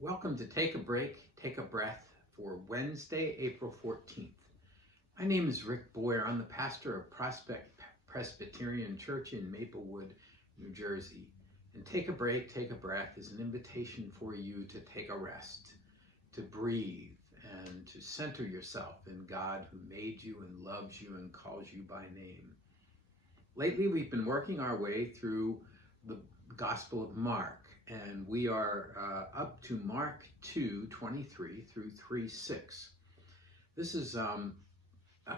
Welcome to Take a Break, Take a Breath for Wednesday, April 14th. My name is Rick Boyer. I'm the pastor of Prospect Presbyterian Church in Maplewood, New Jersey. And Take a Break, Take a Breath is an invitation for you to take a rest, to breathe, and to center yourself in God who made you and loves you and calls you by name. Lately, we've been working our way through the Gospel of Mark, and we are up to Mark 2:23 through 3:6. This is a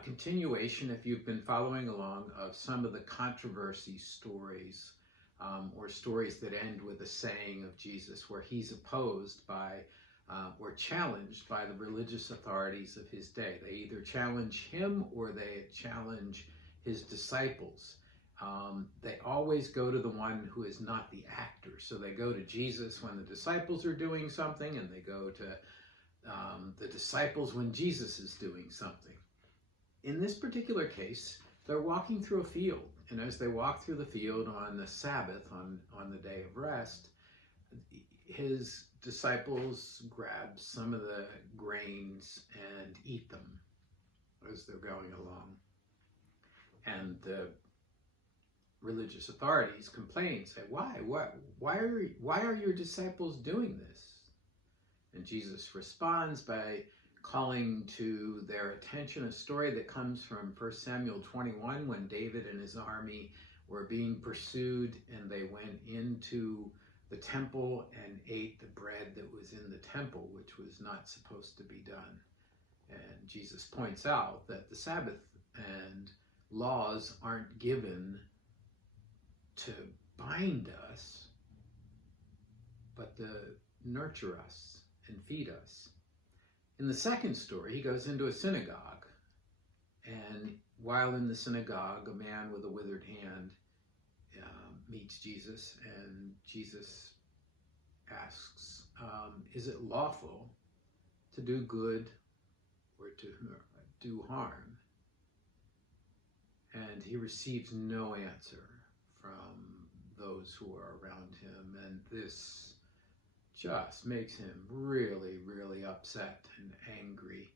continuation, if you've been following along, of some of the controversy stories or stories that end with a saying of Jesus where he's opposed by or challenged by the religious authorities of his day. They either challenge him or they challenge his disciples. They always go to the one who is not the actor. So they go to Jesus when the disciples are doing something, and they go to the disciples when Jesus is doing something. In this particular case, they're walking through a field. And as they walk through the field on the Sabbath, on the day of rest, his disciples grab some of the grains and eat them as they're going along. And the religious authorities complain, say, why are your disciples doing this? And Jesus responds by calling to their attention a story that comes from 1 Samuel 21, when David and his army were being pursued, and they went into the temple and ate the bread that was in the temple, which was not supposed to be done. And Jesus points out that the Sabbath and laws aren't given to bind us, but to nurture us and feed us. In the second story, he goes into a synagogue, and while in the synagogue, a man with a withered hand meets Jesus, and Jesus asks, is it lawful to do good or to do harm? And he receives no answer from those who are around him, and this just makes him really, really upset and angry.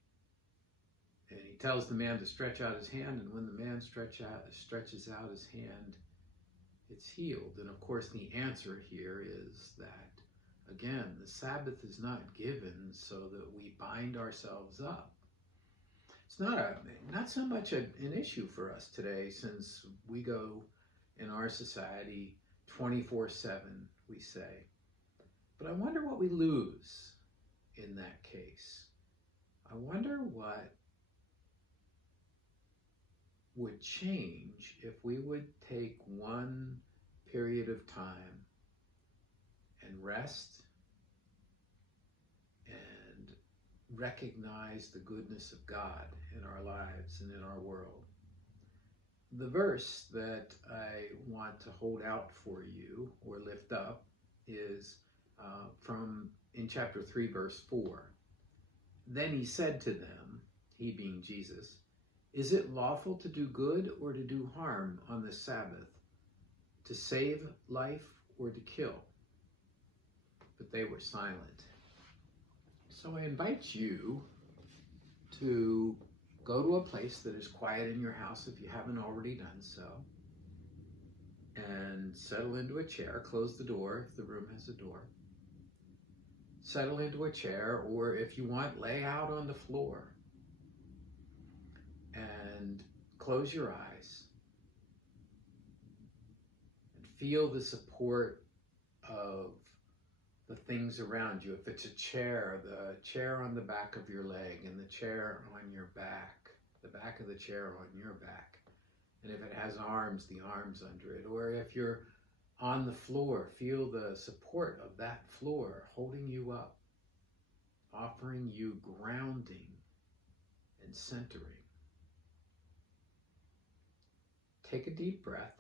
And he tells the man to stretch out his hand, and when the man stretches out his hand, it's healed. And of course, the answer here is that, again, the Sabbath is not given so that we bind ourselves up. It's not so much an issue for us today, since we go in our society 24/7, we say. But I wonder what we lose in that case. I wonder what would change if we would take one period of time and rest and recognize the goodness of God in our lives and in our world. The verse that I want to hold out for you or lift up is in chapter 3, verse 4. Then he said to them, he being Jesus, is it lawful to do good or to do harm on the Sabbath, to save life or to kill? But they were silent. So I invite you to go to a place that is quiet in your house if you haven't already done so, and settle into a chair. Close the door if the room has a door. Settle into a chair, or if you want, lay out on the floor and close your eyes and feel the support of the things around you. If it's a chair, the chair on the back of your leg, and the chair on your back, the back of the chair on your back. And if it has arms, the arms under it. Or if you're on the floor, feel the support of that floor holding you up, offering you grounding and centering. Take a deep breath.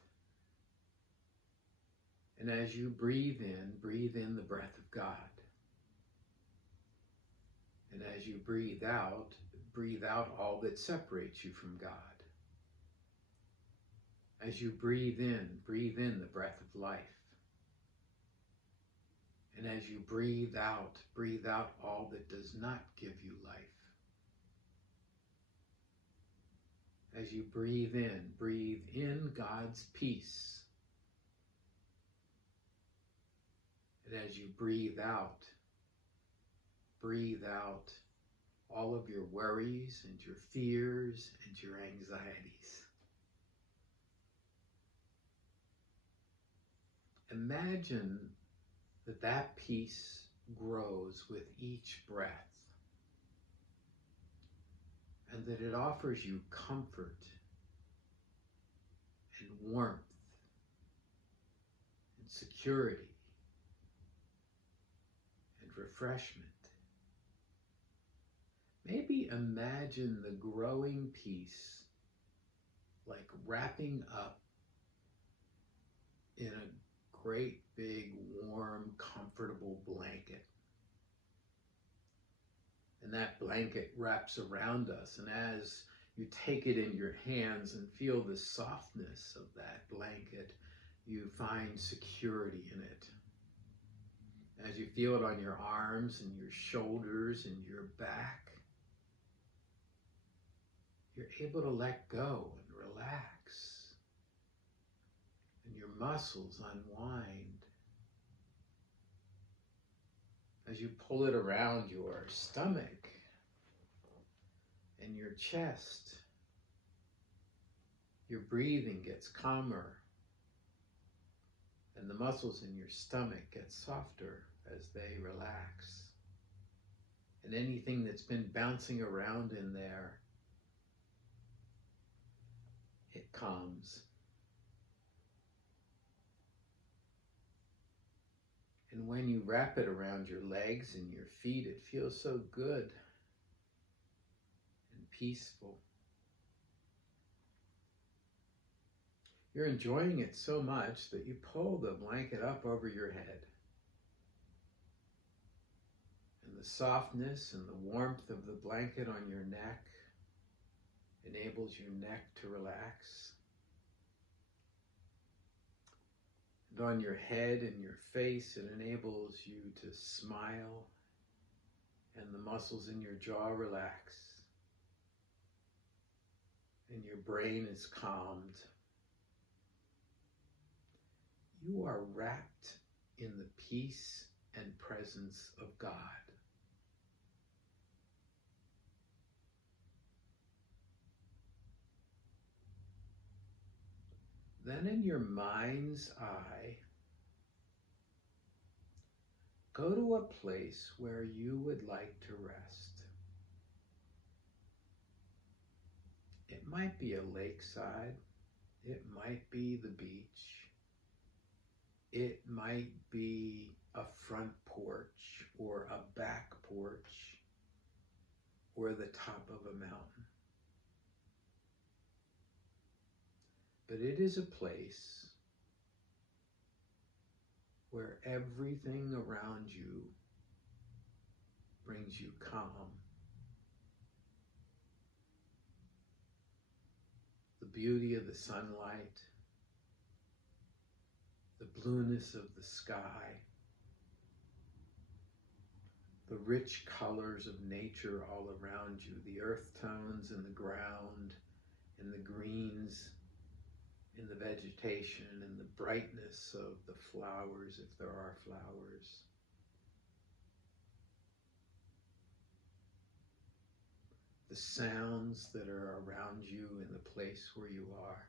And as you breathe in the breath of God. And as you breathe out all that separates you from God. As you breathe in the breath of life. And as you breathe out all that does not give you life. As you breathe in God's peace. And as you breathe out all of your worries and your fears and your anxieties. Imagine that peace grows with each breath, and that it offers you comfort and warmth and security and refreshment. Maybe imagine the growing peace like wrapping up in a great big warm comfortable blanket. And that blanket wraps around us, and as you take it in your hands and feel the softness of that blanket, you find security in it. As you feel it on your arms and your shoulders and your back, you're able to let go and relax, and your muscles unwind. As you pull it around your stomach and your chest, your breathing gets calmer, and the muscles in your stomach get softer as they relax. And anything that's been bouncing around in there, it calms. And when you wrap it around your legs and your feet, it feels so good and peaceful. You're enjoying it so much that you pull the blanket up over your head. And the softness and the warmth of the blanket on your neck enables your neck to relax. And on your head and your face, it enables you to smile, and the muscles in your jaw relax, and your brain is calmed. You are wrapped in the peace and presence of God. Then in your mind's eye, go to a place where you would like to rest. It might be a lakeside. It might be the beach. It might be a front porch or a back porch or the top of a mountain. But it is a place where everything around you brings you calm. The beauty of the sunlight, the blueness of the sky, the rich colors of nature all around you, the earth tones in the ground, and the greens in the vegetation, and the brightness of the flowers, if there are flowers. The sounds that are around you in the place where you are.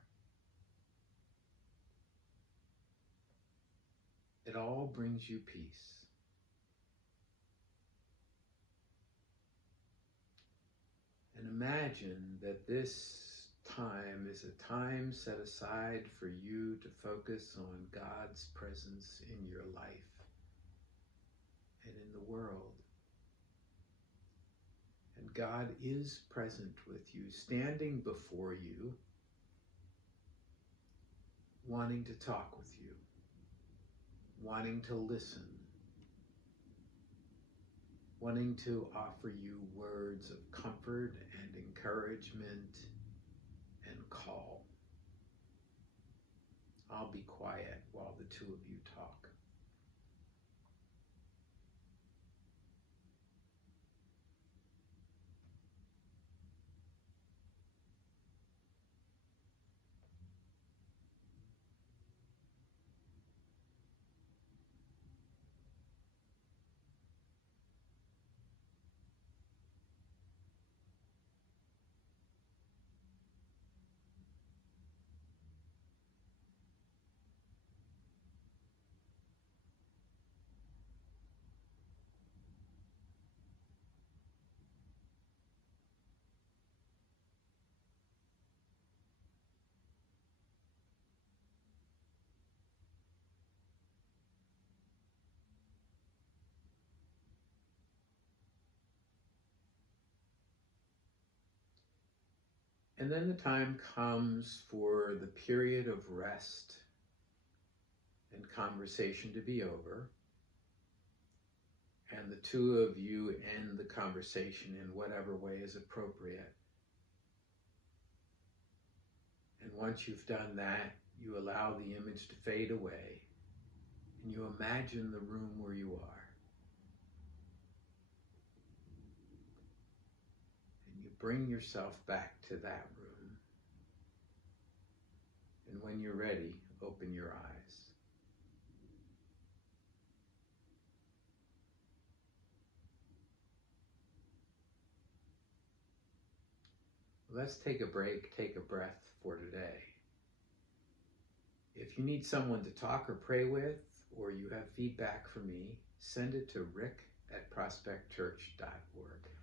It all brings you peace. And imagine that this time is a time set aside for you to focus on God's presence in your life and in the world. And God is present with you, standing before you, wanting to talk with you, wanting to listen, wanting to offer you words of comfort and encouragement and call. I'll be quiet while the two of you talk. And then the time comes for the period of rest and conversation to be over. And the two of you end the conversation in whatever way is appropriate. And once you've done that, you allow the image to fade away and you imagine the room where you are. And you bring yourself back to that room. And when you're ready, open your eyes. Let's take a break, take a breath for today. If you need someone to talk or pray with, or you have feedback for me, send it to rick@prospectchurch.org.